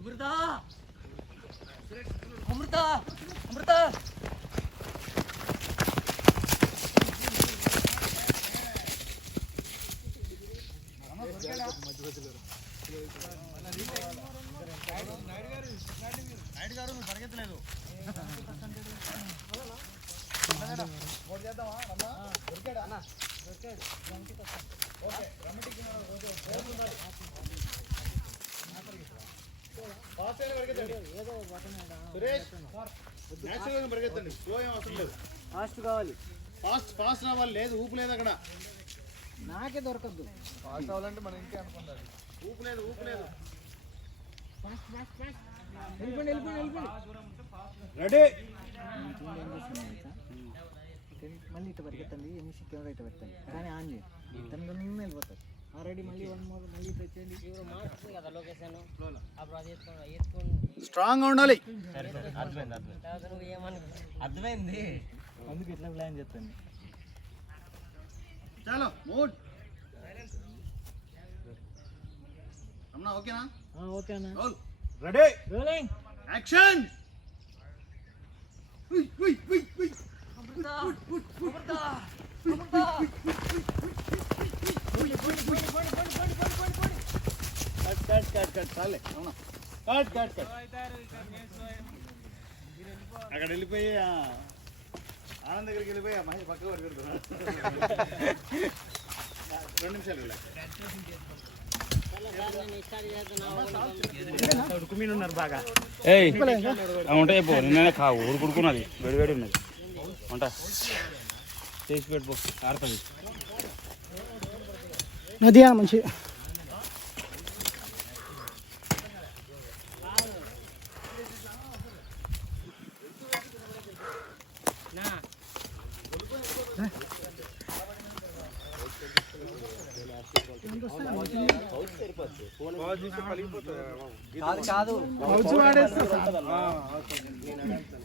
అమృత అమృత అమృత నాయుడు గారు నువ్వు పరిగెత్తలేదు చేద్దామా దొరికాడు అన్న దొరికాడు ఓకే రమటికి పరిగెత్తండి ఫాస్ట్ కావాలి ఫాస్ట్ ఫాస్ట్ రావాలి లేదు ఊపు లేదు అక్కడ నాకే దొరకద్దు ఫాస్ట్ కావాలంటే మనం ఇంకే అనుకుందాం ఊపు లేదు ఊపు లేదు మళ్ళీ ఇటు పరిగెత్తండి ఎన్ని సిక్కిన పెడతాను కానీ ఆన్ చేయండి ఇతను వెళ్ళిపోతారు ఆల్రెడీ మళ్ళీ వన్ మోర్ మళ్ళీ తెచ్చండి కదా లొకేషన్ అప్పుడు అది స్ట్రాంగ్ ఉండాలి అర్థమైంది అందుకు ఇట్లా ప్లాన్ చెప్తాను చాలా మూడ్ రమణ ఓకేనా ఓకేనా roll ready rolling action cut cut cut cut చాలే అవునా అక్కడ వెళ్ళిపోయి ఆనంద్ దగ్గరికి వెళ్ళిపోయి మహేష్ పక్క రెండు నిమిషాలు ఉంటాయి పో నిన్ననే వేడి వేడి ఉన్నది చేసి పెట్టుకో ఆడుతుంది నదియా మంచి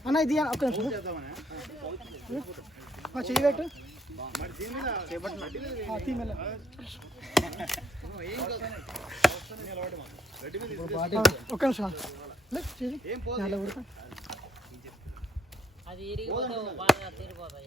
అన్న ఇది ఒక నిమిషం ఆ, చెయ్యి పెట్టు మరి దీని మీద చేపట్టిన ఆ, తీ మెల్ల. ఆ, ఒక్క నిమిషం లే, చెయ్యి. ఏం పోదు చాలా ఉడక. అది ఇరిగిపోతావు బాగా తీరిపోతాయి